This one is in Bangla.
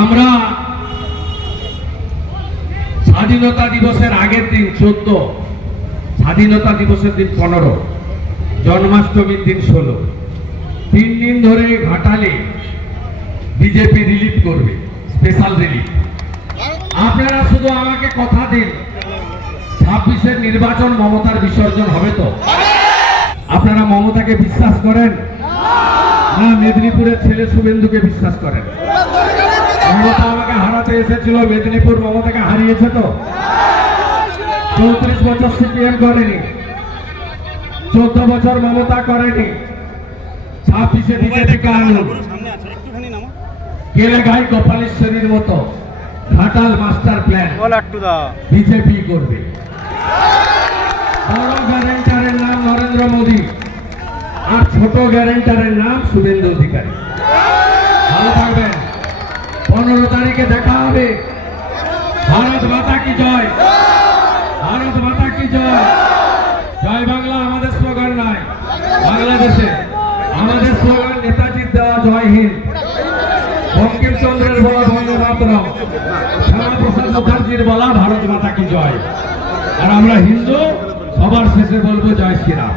আমরা স্বাধীনতা দিবসের আগের দিন 14, স্বাধীনতা দিবসের দিন 15, জন্মাষ্টমীর দিন 16, 3 দিন ধরে ঘাটালে বিজেপি রিলিফ করবে, স্পেশাল রিলিফ। আপনারা শুধু আমাকে কথা দিন, 26-এর নির্বাচন মমতার বিসর্জন হবে তো? আপনারা মমতাকে বিশ্বাস করেন না মেদিনীপুরের ছেলে শুভেন্দুকে বিশ্বাস করেন? মমতা আমাকে হারাতে এসেছিল, মেদিনীপুর মমতাকে হারিয়েছে তো? 34 বছর সিপিএম করেনি, 14 বছর মমতা করেনি, 26-এ বিজেপিকে আনুন। গেলে গাই গোপালেশ্বরীর মতো ঘাটাল মাস্টার প্ল্যান বিজেপি করবে। বড় গ্যারেন্টারের নাম নরেন্দ্র মোদী আর ছোট গ্যারেন্টারের নাম শুভেন্দু অধিকারী। ভালো থাকবেন। 15 তারিখে দেখা হবে। ভারত মাতা কি জয়, ভারত মাতা কি জয়। জয় বাংলা আমাদের স্লোগান নয়, বাংলাদেশে আমাদের স্লোগান নেতাজির দেওয়া জয় হিন্দ, বঙ্কিমচন্দ্রের বলা বন্দে মাতরম, শ্যামাপ্রসাদ মুখার্জির বলা ভারত মাতা কি জয়। আর আমরা হিন্দু, সবার শেষে বলবো জয় শ্রীরাম।